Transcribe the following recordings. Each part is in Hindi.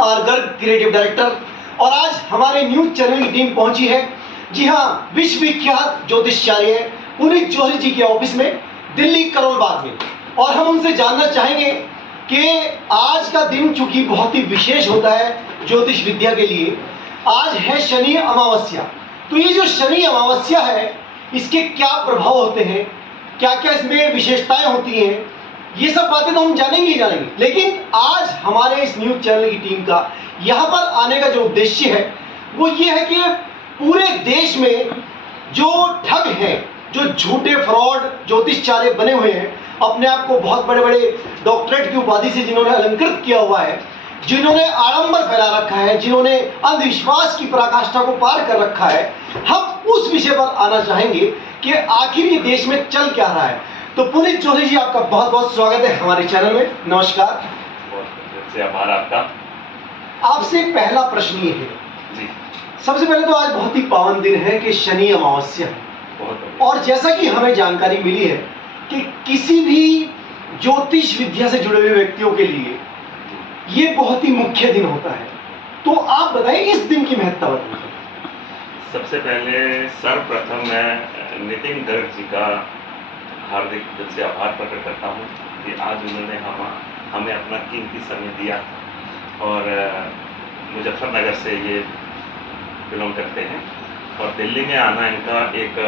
और गर्ग क्रिएटिव डायरेक्टर। और आज हमारे न्यूज चैनल की टीम पहुंची है, जी हाँ, विश्वविख्यात ज्योतिषाचार्य पुनीत जौहरी जी के ऑफिस में, दिल्ली करोल बाग में। और हम उनसे जानना चाहेंगे कि आज का दिन चूंकि बहुत ही विशेष होता है ज्योतिष विद्या के लिए, आज है शनि अमावस्या। तो ये जो शनि अमावस्या है, इसके क्या प्रभाव होते हैं, क्या क्या इसमें विशेषताएं होती हैं, ये सब बातें तो हम जानेंगे ही जानेंगे। लेकिन आज हमारे इस न्यूज चैनल की टीम का यहाँ पर आने का जो उद्देश्य है वो ये है कि पूरे देश में जो ठग हैं, जो झूठे फ्रॉड ज्योतिषचार्य बने हुए हैं, अपने आप को बहुत बड़े बड़े डॉक्टरेट की उपाधि से जिन्होंने अलंकृत किया हुआ है, जिन्होंने आडंबर फैला रखा है, जिन्होंने अंधविश्वास की पराकाष्ठा को पार कर रखा है, हम उस विषय पर आना चाहेंगे कि आखिर ये देश में चल क्या रहा है। तो पुनीत जौहरी जी, आपका बहुत बहुत स्वागत है हमारे चैनल में। नमस्कार। बहुत से आभार आपका। आपसे पहला प्रश्न ये है जी, सबसे पहले तो आज बहुत ही पावन दिन है कि शनि अमावस्या है, और जैसा कि हमें जानकारी मिली है कि किसी भी ज्योतिष विद्या से जुड़े हुए व्यक्तियों के लिए ये बहुत ही मुख्य दिन होता है। तो आप बताइए इस दिन की महत्ता बताइए। सबसे पहले सर्वप्रथम मैं नितिन गर्ग जी का हार्दिक दिल से आभार प्रकट करता हूँ कि आज उन्होंने हमें अपना कीमती समय दिया। और मुजफ्फरनगर से ये बिलोंग करते हैं और दिल्ली में आना इनका एक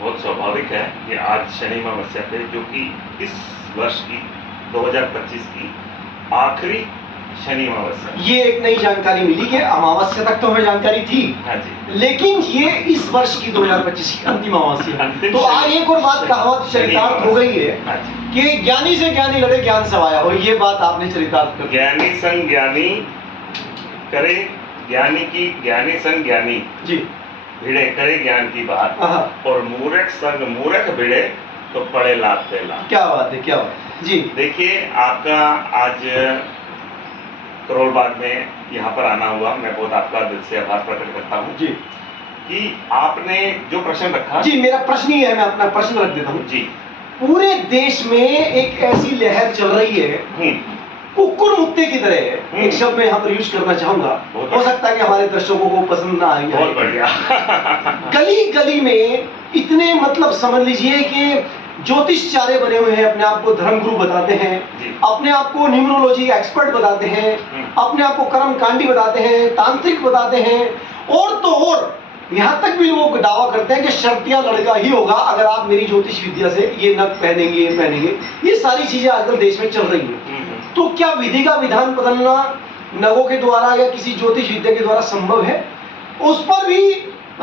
बहुत स्वाभाविक है कि आज शनि अमावस्या पे, जो कि इस वर्ष की 2025 की आखिरी शनि अमावस्या। ये एक नई जानकारी मिली कि अमावस्या तक तो हमें जानकारी थी, हाँ जी, लेकिन ये इस वर्ष की 2025 की अंतिम अमावस्या। अंतिम तो आज एक और बात कहावत चरितार्थ हो गई है हाँ जी, कि ज्ञानी से ज्ञानी लड़े ज्ञान सवाया हो। ये बात आपने चरितार्थ कर दी। ज्ञानी संग ज्ञानी करे ज्ञानी संग ज्ञानी जी, भिड़े करे ज्ञान की बात, और मूर्ख संग मूर्ख भिड़े तो पड़े लात पे लात। क्या बात है, क्या बात है जी। देखिए, आपका आज करोल बाग में यहाँ पर आना हुआ, मैं बहुत आपका दिल से आभार प्रकट करता हूँ जी कि आपने जो प्रश्न रखा। जी, मेरा प्रश्न ये है, मैं अपना प्रश्न रख देता हूँ जी। पूरे देश में एक ऐसी लहर चल रही है, कुक्कुर मुत्ते की तरह, एक शब्द मैं यहाँ पर यूज करना चाहूंगा, हो सकता है कि हमारे दर्शकों को पसंद ना आए। बहुत बढ़िया। गली गली में इतने, मतलब समझ लीजिए कि ज्योतिषचार्य बने हुए हैं, अपने आप को धर्मगुरु बताते हैं, अपने आप को न्यूमरोलॉजी एक्सपर्ट बताते हैं, अपने आप को कर्मकांडी बताते हैं, तांत्रिक बताते हैं, और तो और यहाँ तक भी लोग दावा करते हैं कि शर्तिया लड़का ही होगा अगर आप मेरी ज्योतिष विद्या से ये नग पहनेंगे, ये पहनेंगे। ये सारी चीजें आजकल देश में चल रही हैं। तो क्या विधि का विधान बदलना नगों के द्वारा या किसी ज्योतिष विद्या के द्वारा संभव है? उस पर भी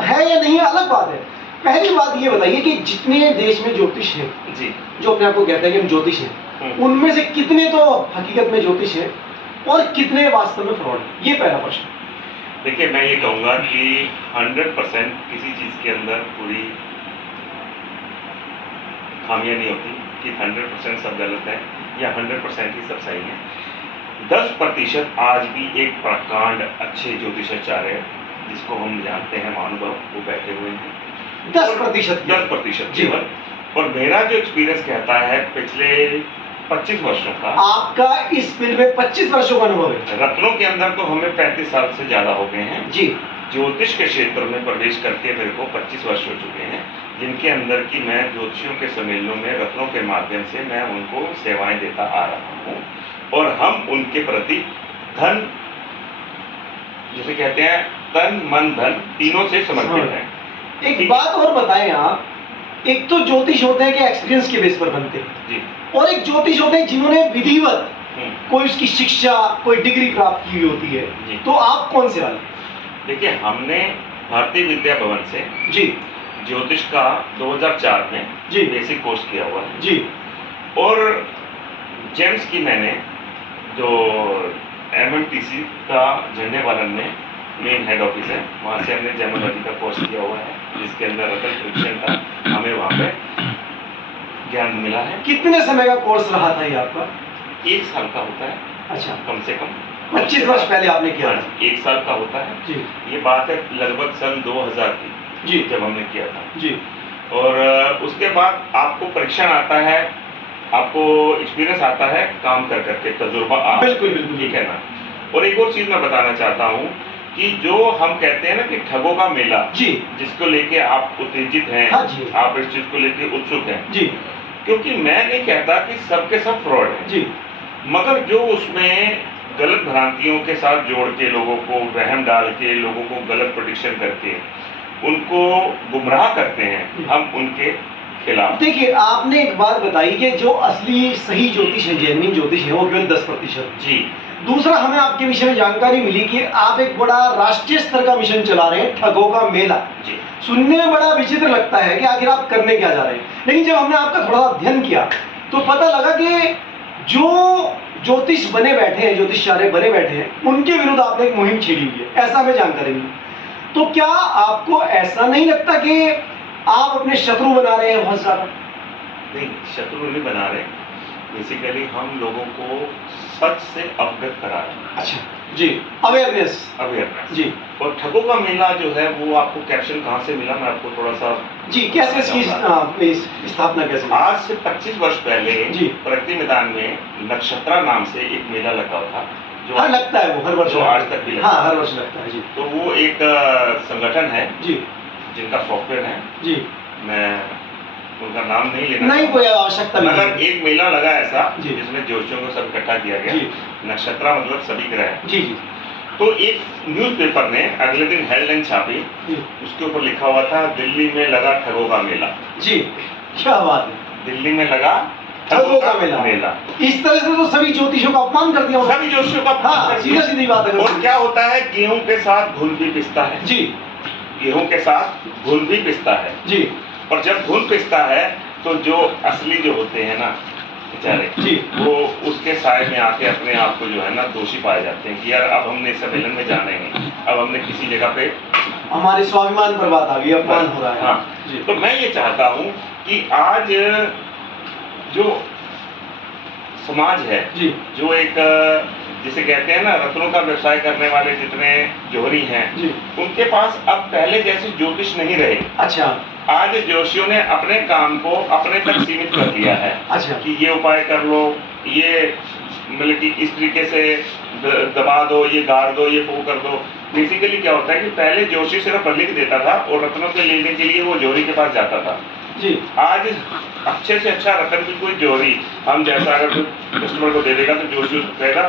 है या नहीं, अलग बात है। पहली बात ये बताइए कि जितने देश में ज्योतिष हैं जी, जो अपने आप को कहते हैं कि हम ज्योतिष हैं, उनमें से कितने तो हकीकत में ज्योतिष हैं और कितने वास्तव में फ्रॉड हैं? ये पहला प्रश्न। देखिए, मैं ये कहूँगा कि 100% किसी चीज़ के अंदर पूरी खामियां नहीं होती कि 100% सब गलत है या 100% ही सब सही है। 10% आज भी एक प्रकांड अच्छे ज्योतिषाचार्य जिसको हम जानते हैं महानुभव, वो बैठे हुए हैं। 10% जीवन। और मेरा जो एक्सपीरियंस कहता है पिछले 25 वर्षों का। आपका इस फील्ड में 25 वर्षों का अनुभव है। रत्नों के अंदर तो हमें 35 साल से ज्यादा हो गए हैं जी। ज्योतिष के क्षेत्र में प्रवेश करके मेरे को 25 वर्ष हो चुके हैं, जिनके अंदर की मैं ज्योतिषियों के सम्मेलनों में रत्नों के माध्यम से मैं उनको सेवाएं देता आ रहा हूँ। और हम उनके प्रति धन, जिसे कहते हैं तन मन धन, तीनों से समर्पित हैं। एक बात और बताएं आप, एक तो ज्योतिष होते हैं कि एक्सपीरियंस के बेस पर बनते हैं जी, और एक ज्योतिष होते हैं जिन्होंने विधिवत कोई उसकी शिक्षा, कोई डिग्री प्राप्त की हुई होती है। तो आप कौन से वाले? देखिए, हमने भारतीय विद्या भवन से जी ज्योतिष का 2004 में जी बेसिक कोर्स किया हुआ है जी। और जेम्स की मैंने जो MMTC का झंडेवालन में मेन हेड ऑफिस है, वहाँ से हमने जेमोलॉजी का कोर्स किया हुआ है, जिसके अंदर रतन परीक्षण का हमें वहाँ पे ज्ञान मिला है। कितने समय का कोर्स रहा था ये आपका? 1 साल का होता है। अच्छा, कम से कम 25 वर्ष पहले आपने किया था? 1 साल का होता है जी। ये बात है लगभग सन 2000 की जी, जब हमने किया था जी। और उसके बाद आपको परीक्षण आता है, आपको एक्सपीरियंस आता है काम कर करके, तजुर्बा। बिल्कुल बिल्कुल, ठीक है ना। और एक और चीज मैं बताना चाहता हूँ कि जो हम कहते हैं ना कि ठगों का मेला, जी जिसको लेके आप उत्तेजित हैं, हाँ जी आप इस चीज को लेके उत्सुक हैं, जी क्योंकि मैं नहीं कहता कि सबके सब फ्रॉड हैं, जी मगर जो उसमें गलत भ्रांतियों के साथ जोड़ के लोगों को वहम डाल के लोगों को गलत प्रेडिक्शन करके उनको गुमराह करते हैं, हम उनके खिलाफ। देखिए, आपने एक बात बताई कि जो असली सही ज्योतिष है, जेन्युइन ज्योतिष है, वो केवल 10%। जी दूसरा, हमें आपके विषय में जानकारी मिली कि आप एक बड़ा राष्ट्रीय स्तर का मिशन चला रहे हैं, ठगों का मेला। जी सुनने में बड़ा विचित्र लगता है कि आखिर आप करने क्या जा रहे हैं, लेकिन जब हमने आपका थोड़ा सा अध्ययन किया तो पता लगा कि जो ज्योतिष बने बैठे हैं, ज्योतिषाचार्य बने बैठे हैं, उनके विरुद्ध आपने एक मुहिम छेड़ी हुई है, ऐसा हमें जानकारी मिली। तो क्या आपको ऐसा नहीं लगता कि आप अपने शत्रु बना रहे हैं बहुत ज्यादा? नहीं, शत्रु नहीं बना रहे, बेसिकली हम लोगों को सच से अवगत करा रहे हैं। अच्छा जी, अवेयरनेस। अवेयरनेस जी और ठगों का मेला जो है वो आपको कैप्शन कहाँ से मिला, मैं आपको थोड़ा सा जी, कैसे इसकी स्थापना कैसे हुई? आज से 25 वर्ष पहले जी। प्रगति मैदान में नक्षत्रा नाम से एक मेला लगा था, जो हाँ, लगता है वो हर वर्ष, जो आज तक भी लगता हाँ, हर वर्ष लगता है जी। तो वो एक संगठन है जी जिनका सॉफ्टवेयर है, जी, मैं उनका नाम नहीं लेना नहीं कोई आवश्यकता नहीं मगर है। एक मेला लगा ऐसा जी। जिसमें जोशियों को सब इकट्ठा किया जी। गया। नक्षत्रा मतलब सभी ग्रह। जी जी तो एक न्यूज़पेपर ने अगले दिन हेडलाइन छापी, जी उसके ऊपर लिखा हुआ था दिल्ली में लगा ठगों का मेला। जी, क्या बात है, दिल्ली में लगा ठगों का मेला। मेला। इस तरह से तो सभी ज्योतिषों का अपमान कर दिया उन्होंने। सभी जोशियों का हाँ, सीधा सीधी बात है। और क्या होता है, गेहूं के साथ घुल भी पिसता है। जी गेहूं के साथ घुल भी पिसता है। जी और जब घुल पिसता है तो जो असली जो होते हैं ना बेचारे, जी, वो उसके साय में आके अपने आप को जो है ना दोषी पाए जाते हैं कि यार अब हमने सम्मेलन में जाना ही नहीं, अब हमने किसी जगह पे हमारे स्वाभिमान पर बात आ गई, अपमान हो रहा है। हाँ जी तो मैं ये चाहता हूँ कि आज जो समाज है, जी जो एक जिसे कहते हैं ना रत्नों का व्यवसाय करने वाले जितने जोहरी हैं, जी, उनके पास अब पहले जैसे ज्योतिष नहीं रहे। अच्छा आज ज्योतिषियों ने अपने काम को अपने तक सीमित कर दिया है अच्छा, कि ये उपाय कर लो, ये मतलब कि इस तरीके से दबा दो, ये गाड़ दो, ये वो कर दो। बेसिकली क्या होता है कि पहले ज्योतिषी सिर्फ लिख देता था और रत्नों से लेने के लिए वो जोहरी के पास जाता था। जी आज अच्छे से अच्छा रत्न की कोई जोहरी हम जैसा अगर कोई कस्टमर को दे देगा तो जोशी उसको कहेगा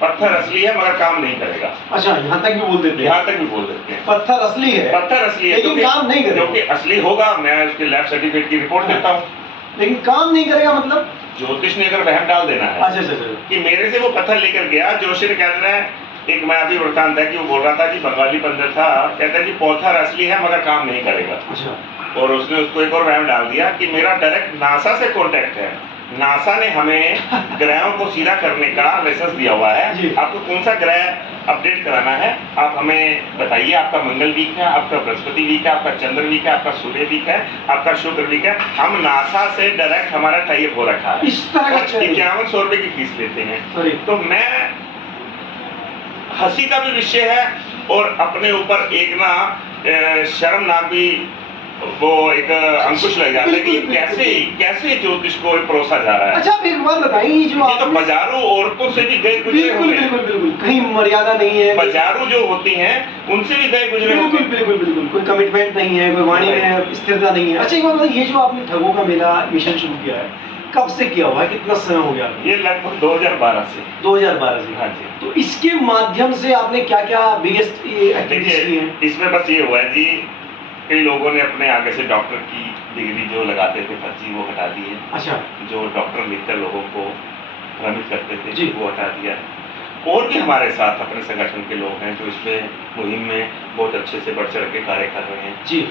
पत्थर असली है मगर काम नहीं करेगा। अच्छा, यहाँ तक भी बोल देते हैं? यहाँ तक भी बोल देते हैं पत्थर असली है, पत्थर असली है, लेकिन काम नहीं करेगा। क्योंकि असली होगा, मैं उसके लैब सर्टिफिकेट की रिपोर्ट देता हूँ, लेकिन काम नहीं करेगा मतलब? ज्योतिष ने अगर वहम डाल देना है अच्छा अच्छा अच्छा, कि मेरे से वो पत्थर लेकर गया, जोशी ने कह देना है। एक मैं अभी वृत्तांत है कि वो बोल रहा था कि बंगाली बंदर था, कहता है कि पत्थर असली है मगर काम नहीं करेगा। अच्छा, और उसने उसको एक और वहम डाल दिया कि मेरा डायरेक्ट नासा से कॉन्टेक्ट है, नासा ने हमें ग्रहों को सीधा करने का लाइसेंस दिया हुआ जी। है, आपको कौन सा ग्रह अपडेट कराना है आप हमें बताइए। आपका मंगल वीक है, आपका बृहस्पति वीक है, आपका चंद्र वीक है, आपका सूर्य वीक है, आपका शुक्र वीक है। हम नासा से डायरेक्ट हमारा टाइप हो रखा है, इस तरह का 5100 रुपए की फीस लेते हैं। अरे, तो मैं हंसी का भी विषय है और अपने ऊपर एक ना शर्मनाक भी वो एक अंकुश लग जाता है कि ये कैसे कैसे ज्योतिष को परोसा जा रहा है। अच्छा, आप एक बात बताइए, ये जो ये तो आपने- बाजारू औरतों से भी गए गुजरे बिल्कुल हुए हैं। बिल्कुल बिल्कुल, कहीं मर्यादा नहीं है, बाजारू जो होती हैं उनसे भी गए गुजरे हुए बिल्कुल हैं। बिल्कुल बिल्कुल, कोई कमिटमेंट नहीं है, कोई वाणी में स्थिरता नहीं है। अच्छा, एक बात बताइए, ये जो आपने ठगों का मेला मिशन शुरू किया है, कब से किया हुआ है, कितना समय हो गया? ये लगभग 2012 से। 2012 से। हाँ जी। तो इसके माध्यम से आपने क्या क्या बिगेस्ट एक्टिविटीज की देखिए, हैं? इसमें बस ये हुआ है जी, कई लोगों ने अपने आगे से डॉक्टर की डिग्री जो लगाते थे फर्जी वो हटा दी है। अच्छा, जो डॉक्टर लिखकर लोगों को भ्रमित करते थे जी। वो हटा दिया है। और भी हमारे साथ अपने संगठन के लोग हैं जो इसमें मुहिम में बहुत अच्छे से बढ़ चढ़ के कार्य कर रहे हैं जी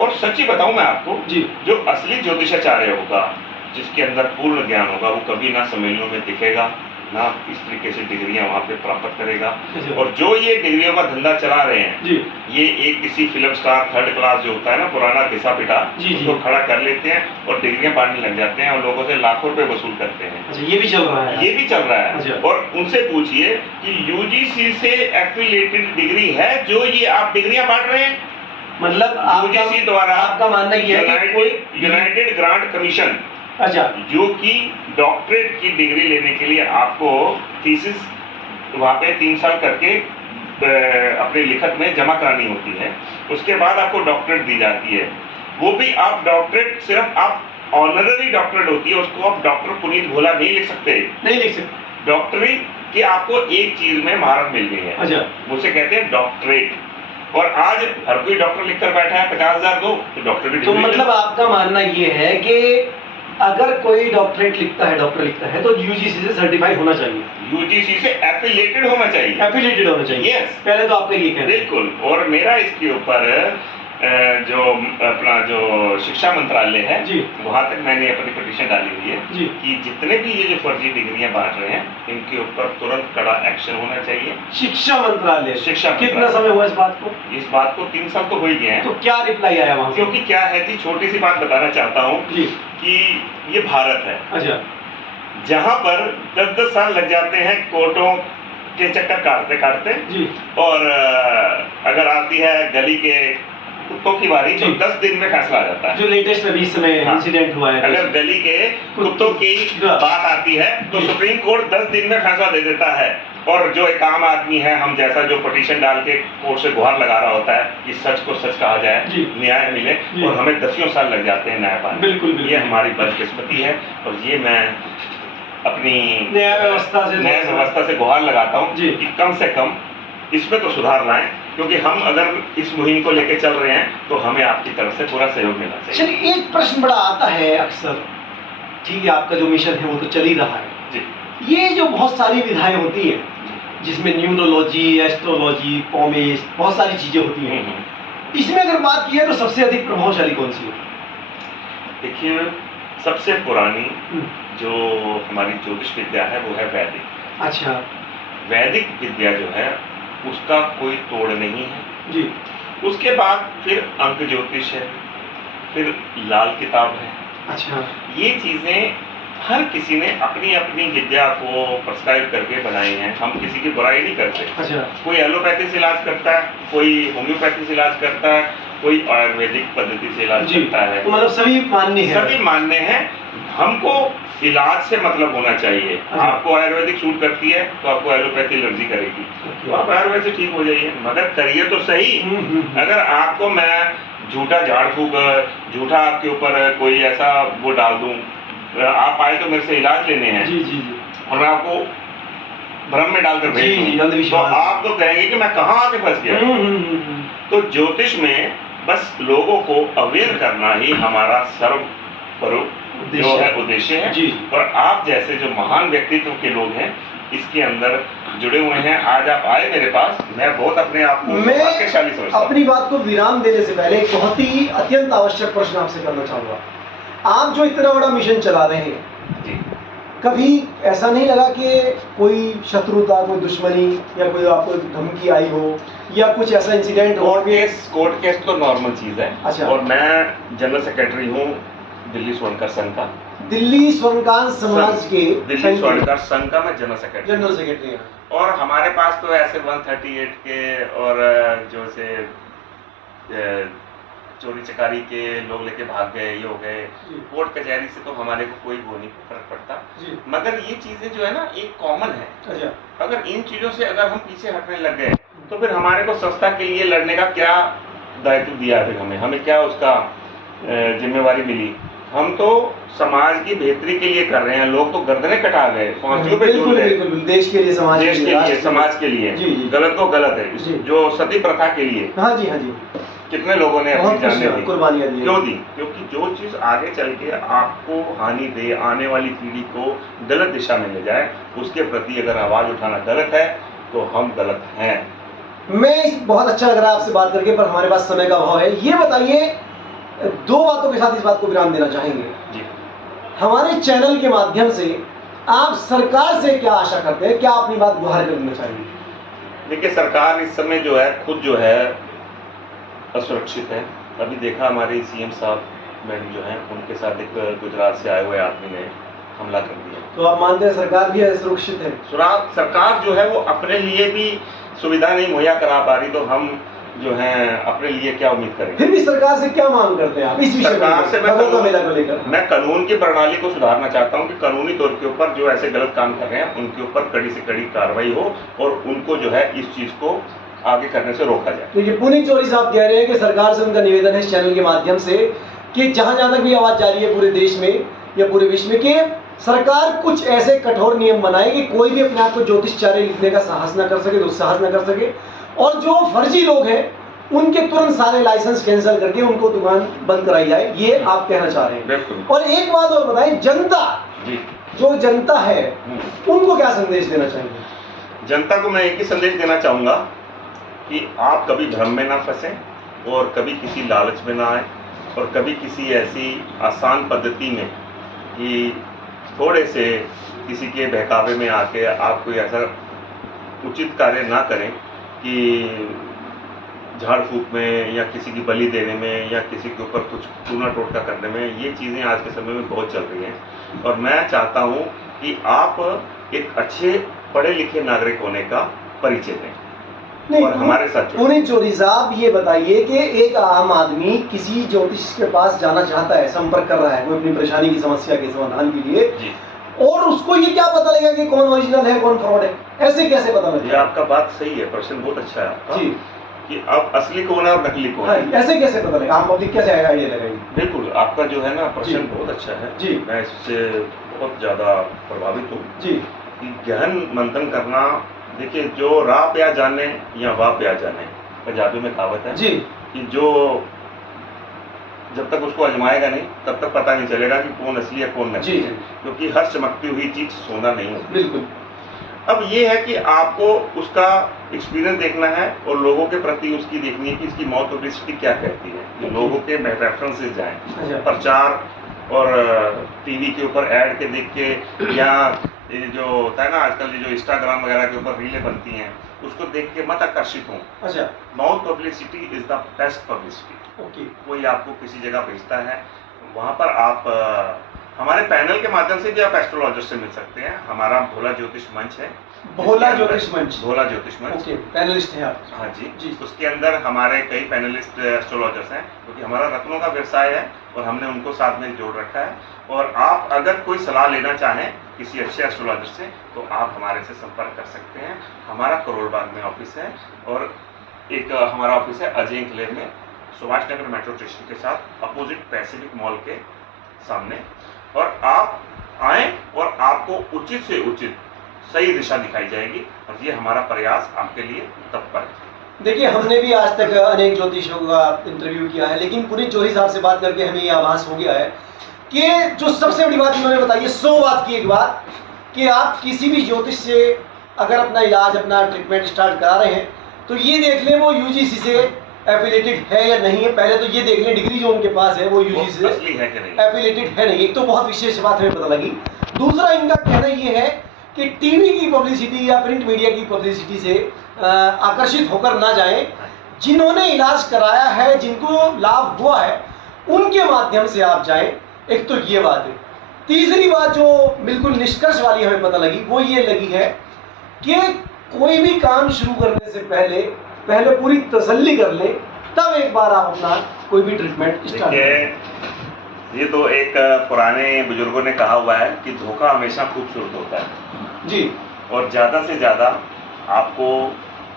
और सच्ची बताऊं मैं आपको, जी, जो असली ज्योतिषाचार्य होगा, जिसके अंदर पूर्ण ज्ञान होगा, वो कभी ना सम्मेलनों में दिखेगा, ना इस तरीके से डिग्रियां वहां पे प्राप्त करेगा। अच्छा। और जो ये डिग्रियों का धंधा चला रहे हैं, जी ये एक किसी फिल्म स्टार थर्ड क्लास जो होता है ना, पुराना घिसा पिटा, जी, जी। उसको खड़ा कर लेते हैं और डिग्रियां बांटने लग जाते हैं और लोगों से लाखों रुपए वसूल करते हैं। अच्छा, ये भी चल रहा है? ये भी चल रहा है। अच्छा। और उनसे पूछिए कि यूजीसी से एफिलिएटेड डिग्री है जो ये आप डिग्रियां बांट रहे हैं। मतलब यूजीसी द्वारा आपका मानना ये है कि कोई यूनाइटेड ग्रांट कमीशन, अच्छा, जो कि डॉक्टरेट की डिग्री लेने के लिए आपको थीसिस वहाँ पे 3 साल करके अपनी लिखत में जमा करानी होती है। उसके बाद आपको डॉक्टरेट दी जाती है। वो भी आप डॉक्टरेट सिर्फ आप ऑनररी डॉक्टरेट होती है, उसको आप डॉक्टर पुनीत भोला नहीं लिख सकते। नहीं लिख सकते। डॉक्टरी कि आपको एक चीज में महारत मिल गई है। अच्छा। मुझे कहते हैं डॉक्टरेट। और आज हर कोई डॉक्टर लिखकर बैठा है, 50,000 दो तो डॉक्टर की तो मतलब आपका मानना ये है कि अगर कोई डॉक्टरेट लिखता है, डॉक्टर लिखता है, तो यूजीसी से सर्टिफाइड होना चाहिए, यूजीसी से एफिलिएटेड होना चाहिए। एफिलिएटेड होना चाहिए। यस, पहले तो आपका ये कहना है। बिल्कुल। और मेरा इसके ऊपर जो अपना जो शिक्षा मंत्रालय है जी, वहां तक मैंने अपनी पिटीशन डाली हुई है जी, कि जितने भी ये जो फर्जी डिग्रियां बांट रहे हैं इनके ऊपर तुरंत कड़ा एक्शन होना चाहिए। शिक्षा मंत्रालय। शिक्षा कितना मंत्रालय। समय हुआ इस बात को? इस बात को 3 साल तो हो ही गए हैं। तो क्या रिप्लाई आया वहां से? क्योंकि क्या है जी, छोटी सी बात बताना चाहता हूँ जी, कि ये भारत है अच्छा, जहाँ पर 10-10 साल लग जाते हैं कोर्टों के चक्कर काटते काटते। जी, और अगर आती है गली के कुत्तों की बारी तो जी। 10 दिन में फैसला आ जाता है। जो लेटेस्ट अभी इस समय हाँ। इंसिडेंट हुआ है, अगर गली के कुत्तों की बात आती है तो जी। सुप्रीम कोर्ट 10 दिन में फैसला दे देता है। और जो एक आम आदमी है, हम जैसा, जो पिटीशन डाल के कोर्ट से गुहार लगा रहा होता है कि सच को सच कहा जाए, जी। न्याय मिले, जी। और हमें 10 साल लग जाते हैं न्याय पाने। बिल्कुल, बिल्कुल। ये हमारी बदकिस्मती है और ये मैं अपनी न्याय व्यवस्था से गुहार लगाता हूँ जी। कि कम से कम इसमें तो सुधार लाएं, क्योंकि हम अगर इस मुहिम को लेकर चल रहे हैं तो हमें आपकी तरफ से पूरा सहयोग मिलना चाहिए। चलिए, एक प्रश्न बड़ा आता है अक्सर, ठीक है, आपका जो मिशन है वो तो चल ही रहा है, जी। ये जो बहुत सारी विधाएं होती हैं जिसमें न्यूरोलॉजी, एस्ट्रोलॉजी, पॉमिस्ट, बहुत सारी चीजें होती हैं, इसमें अगर बात की है तो सबसे अधिक प्रभावशाली कौन सी है? देखिए, सबसे पुरानी जो हमारी ज्योतिष विद्या है वो है वैदिक। अच्छा, वैदिक विद्या जो है उसका कोई तोड़ नहीं है। जी, उसके बाद फिर अंक ज्योतिष है, फिर लाल किताब है। अच्छा, ये चीजें हर किसी ने अपनी अपनी विद्या को प्रिस्क्राइब करके बनाई हैं। हम किसी की बुराई नहीं करते। अच्छा, कोई एलोपैथी से इलाज करता है, कोई होम्योपैथी से इलाज करता है, कोई आयुर्वेदिक पद्धति से इलाज जी, करता है। तो मतलब सभी मान्य है। सभी मान्य हैं। हमको इलाज से मतलब होना चाहिए। अच्छा। आपको आयुर्वेदिक सूट करती है तो आपको एलोपैथी एलर्जी करेगी, तो आप आयुर्वेद से ठीक हो जाइए, मगर करिए तो सही। अगर आपको मैं झूठा झाड़ फूक, झूठा आपके ऊपर कोई ऐसा वो डाल दूं, आप आए तो मेरे से इलाज लेने हैं, जी, जी, जी, और मैं आपको भ्रम में डालकर भेज जी, जी, दूं, तो अंधविश्वास। आप तो कहेंगे कि मैं कहाँ आके फंस गया। तो ज्योतिष में बस लोगों को अवेयर करना ही हमारा सर्वोपरि जो है उद्देश्य है। जी। और आप जैसे जो महान व्यक्तित्व के लोग हैं इसके अंदर जुड़े हुए हैं। आज आप आए मेरे पास, मैं बहुत अपने आप को मैं भाग्यशाली समझता हूं। अपनी बात को विराम देने से पहले एक बहुत ही अत्यंत आवश्यक प्रश्न आपसे करना चाहूंगा। आप जो इतना बड़ा मिशन चला रहे हैं, जी। कभी ऐसा नहीं लगा कि कोई शत्रुता, कोई दुश्मनी या कोई आपको धमकी आई हो या कुछ ऐसा इंसिडेंट हो? कोर्ट केस तो नॉर्मल चीज है। अच्छा। और मैं जनरल सेक्रेटरी हूँ दिल्ली स्वर्णकार संघ का। दिल्ली स्वर्णकार समाज के दिल्ली स्वर्णकार संघ का मैं जनरल सेक्रेटरी। जनरल सेक्रेटरी हैं। और हमारे पास तो ऐसे 138 के और जो से चोरी चकारी के लोग लेके भाग गए, ये हो गए, कोर्ट कचहरी से तो हमारे को कोई वो नहीं फर्क पड़ता। जी। मगर ये चीजें जो है ना एक कॉमन है। अच्छा। अगर इन चीजों से अगर हम पीछे हटने लग गए तो फिर हमारे को सत्ता के लिए लड़ने का क्या दायित्व दिया, फिर हमें क्या उसका जिम्मेवारी मिली? हम तो समाज की बेहतरी के लिए कर रहे हैं। लोग तो गर्दनें कटा गए, फांसियों पे झूल बिल्कुल, गए। बिल्कुल, देश के लिए, समाज देश के लिए, राष्ट्र समाज के लिए। जी, जी। गलत को गलत है। जी। जो सती प्रथा के लिए हाँ जी, हाँ जी, कितने लोगों ने अपनी बहुत जानें दी, कुर्बानियां दी। क्यों दी? क्योंकि जो चीज आगे चल के आपको हानि दे, आने वाली पीढ़ी को गलत दिशा में ले जाए, उसके प्रति अगर आवाज उठाना गलत है तो हम गलत हैं। बहुत अच्छा लग रहा है आपसे बात करके, पर हमारे पास समय का अभाव है। ये बताइए, दो बातों के साथ इस बात को विराम देना चाहेंगे। जी। हमारे चैनल के माध्यम से आप सरकार से क्या आशा करते हैं, क्या अपनी बात गुहार करना चाहेंगे? देखिए, सरकार इस समय जो है खुद जो है असुरक्षित है। अभी देखा हमारे सीएम साहब मैडम जो हैं, उनके साथ एक गुजरात से आए हुए आदमी ने हमला कर दिया। तो आप मानते हैं सरकार भी असुरक्षित है? सरकार जो है वो अपने लिए भी सुविधा नहीं मुहैया करा पा रही, तो हम जो है अपने लिए क्या उम्मीद करेंगे। फिर भी सरकार से क्या मांग करते हैं आप इस विषय सरकार से खगोल मेला को लेकर? मैं कानून की प्रणाली को सुधारना चाहता हूं कि कानूनी तौर के ऊपर जो ऐसे गलत काम कर रहे हैं उनके ऊपर कड़ी से कड़ी कार्रवाई हो और उनको जो है इस चीज को आगे करने से रोका जाए। तो ये पुनीत चौधरी साहब कह रहे हैं कि सरकार से उनका निवेदन है इस चैनल के माध्यम से कि जहां जहां तक भी आवाज जा रही है पूरे देश में या पूरे विश्व में, कि सरकार कुछ ऐसे कठोर नियम बनाए कि कोई भी अपने आप को ज्योतिषाचार्य लिखने का साहस ना कर सके, दुस्साहस ना कर सके, और जो फर्जी लोग हैं उनके तुरंत सारे लाइसेंस कैंसिल करके उनको दुकान बंद कराई जाए, ये आप कहना चाह रहे हैं। बिल्कुल। और एक बात और बताएं, जनता जी, जो जनता है उनको क्या संदेश देना चाहिए? जनता को मैं एक ही संदेश देना चाहूंगा कि आप कभी भ्रम में ना फंसे और कभी किसी लालच में ना आए और कभी किसी ऐसी आसान पद्धति में कि थोड़े से किसी के बहकावे में आके आप कोई ऐसा उचित कार्य ना करें कि झाड़ फूक में या किसी की बलि देने में या किसी के ऊपर कुछ टूना टोटका करने में। ये चीज़ें आज के समय में बहुत चल रही हैं और मैं चाहता हूँ कि आप एक अच्छे पढ़े लिखे नागरिक होने का परिचय दें नहीं, और हमारे साथ जुड़ें। पुनीत चौधरी साहब ये बताइए कि एक आम आदमी किसी ज्योतिष के पास जाना चाहता है, संपर्क कर रहा है कोई अपनी परेशानी की समस्या के समाधान के लिए जी, और उसको ये क्या पता लगेगा कि कौन ओरिजिनल है कौन फ्रॉड है? ऐसे कैसे पता ये लगेगा? आपका बात सही है, प्रश्न बहुत अच्छा है आपका जी कि अब असली कौन है और नकली कौन हाँ, है। ऐसे कैसे पता लगेगा? आम पब्लिक कैसे आइडिया लगाएगी? बिल्कुल, आपका जो है ना प्रश्न जी। बहुत अच्छा है जी। मैं इससे बहुत ज़्यादा प्रभावित हूँ जी कि गहन मंथन करना। देखिए, जो राह पे आ जाने या वाह पे आ जाने, पंजाबी में कहावत है जी कि जो जब तक उसको आजमाएगा नहीं तब तक पता नहीं चलेगा कि कौन असली है कौन नकली जी। है, क्योंकि हर चमकती हुई चीज सोना नहीं होती। बिल्कुल। अब ये है कि आपको उसका एक्सपीरियंस देखना है और लोगों के प्रति उसकी देखनी है कि इसकी माउथ पब्लिसिटी क्या कहती है, कि लोगों के रेफरेंसेस जाएं, अच्छा। प्रचार और टीवी के ऊपर ऐड के देख के या ये जो होता है ना आजकल ये जो इंस्टाग्राम वगैरह के ऊपर रीलें बनती हैं उसको देख के मत आकर्षित हों। अच्छा mouth publicity is the best publicity. Okay. कोई आपको किसी जगह भेजता है, वहाँ पर आप हमारे पैनल के माध्यम से भी आप एस्ट्रोलॉजर से मिल सकते हैं। हमारा भोला ज्योतिष मंच है, भोला ज्योतिष मंच। भोला ज्योतिष मंच। ओके, पैनलिस्ट हैं आप? हाँ जी जी। उसके अंदर हमारे कई पैनलिस्ट एस्ट्रोलॉजर्स हैं, क्योंकि हमारा रत्नों का व्यवसाय है और हमने उनको साथ में जोड़ रखा है। और आप अगर कोई सलाह लेना चाहें किसी अच्छे एस्ट्रोलॉजर से तो आप हमारे से संपर्क कर सकते हैं। हमारा करोल बाग में ऑफिस है और एक हमारा ऑफिस है अजय एन्क्लेव में, सुभाष नगर मेट्रो स्टेशन के साथ अपोजिट पैसिफिक मॉल के सामने। और आप आएँ और आपको उचित से उचित सही दिशा दिखाई जाएगी और ये हमारा प्रयास आपके लिए तत्पर है। देखिए, हमने भी आज तक अनेक ज्योतिषियों का इंटरव्यू किया है, लेकिन पुनीत चौधरी साहब से बात करके हमें ये आभास हो गया है कि जो सबसे बड़ी बात इन्होंने बताई है, 100 बात की एक बात, कि आप किसी भी ज्योतिष से अगर अपना इलाज अपना ट्रीटमेंट स्टार्ट करा रहे हैं तो ये देख लें वो यूजीसी से एफिलेटेड है या नहीं है। पहले तो ये देख लें डिग्री जो उनके पास है वो यूजीसी से असली है कि नहीं, एफिलेटेड है नहीं। एक तो बहुत विशेष बात हमें पता लगी। दूसरा, इनका कहना ये है कि टीवी की पब्लिसिटी या प्रिंट मीडिया की पब्लिसिटी से आकर्षित होकर ना जाएं। जिन्होंने इलाज कराया है, जिनको लाभ हुआ है, उनके माध्यम से आप जाएं। एक तो ये बात है। तीसरी बात जो बिल्कुल निष्कर्ष वाली हमें पता लगी वो ये लगी है कि कोई भी काम शुरू करने से पहले पूरी तसल्ली कर ले, तब एक बार आप अपना कोई भी ट्रीटमेंट स्टार्ट करें। ये तो एक पुराने बुजुर्गों ने कहा हुआ है कि धोखा हमेशा खूबसूरत होता है जी। और ज़्यादा से ज़्यादा आपको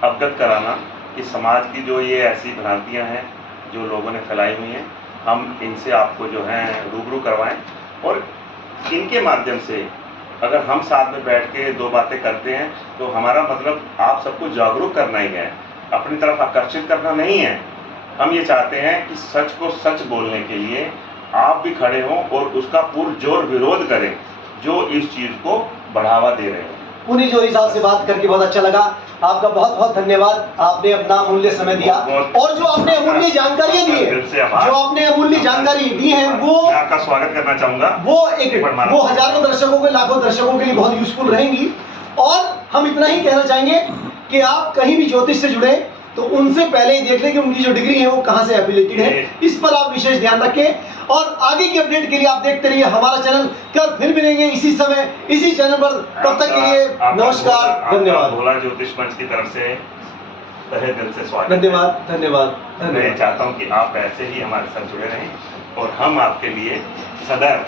अवगत कराना कि समाज की जो ये ऐसी भ्रांतियां हैं जो लोगों ने फैलाई हुई हैं, हम इनसे आपको जो है रूबरू करवाएं। और इनके माध्यम से अगर हम साथ में बैठ के दो बातें करते हैं तो हमारा मतलब आप सबको जागरूक करना ही है, अपनी तरफ आकर्षित करना नहीं है। हम ये चाहते हैं कि सच को सच बोलने के लिए आप भी खड़े हों और उसका पुरजोर विरोध करें जो इस चीज़ को बढ़ावा दे रहे हैं। पुनीत चौधरी साहब से बात करके बहुत अच्छा लगा। आपका बहुत बहुत धन्यवाद, आपने अपना अमूल्य समय दिया और जो आपने अमूल्य जानकारियां दी है, जो आपने अमूल्य जानकारी दी है वो मैं आपका स्वागत करना चाहूंगा। वो हजारों दर्शकों के, लाखों दर्शकों के लिए बहुत यूजफुल रहेंगी। और हम इतना ही कहना चाहेंगे कि आप कहीं भी ज्योतिष से जुड़े तो उनसे पहले ही देख लें कि उनकी जो डिग्री है वो कहाँ से एफिलिएटेड है। इस पर आप विशेष ध्यान रखें और आगे की अपडेट के लिए आप देखते रहिए हमारा चैनल। कल फिर मिलेंगे इसी समय इसी चैनल पर, तब तक के लिए नमस्कार, धन्यवाद। भोला ज्योतिष मंच की तरफ से तहे दिल से स्वागत है। धन्यवाद धन्यवाद मैं धन्यवाद। चाहता हूँ कि आप ऐसे ही हमारे साथ जुड़े रहें और हम आपके लिए सदैव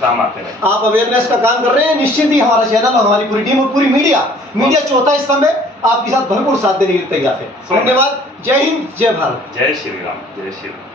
काम आते रहें। आप अवेयरनेस का काम कर रहे हैं, निश्चित ही हमारा चैनल और हमारी पूरी टीम और पूरी मीडिया चौथा स्तंभ है, आपके साथ भरपूर साथ देने के लिए तैयार है। धन्यवाद। जय हिंद, जय भारत। जय श्री राम, जय श्री राम।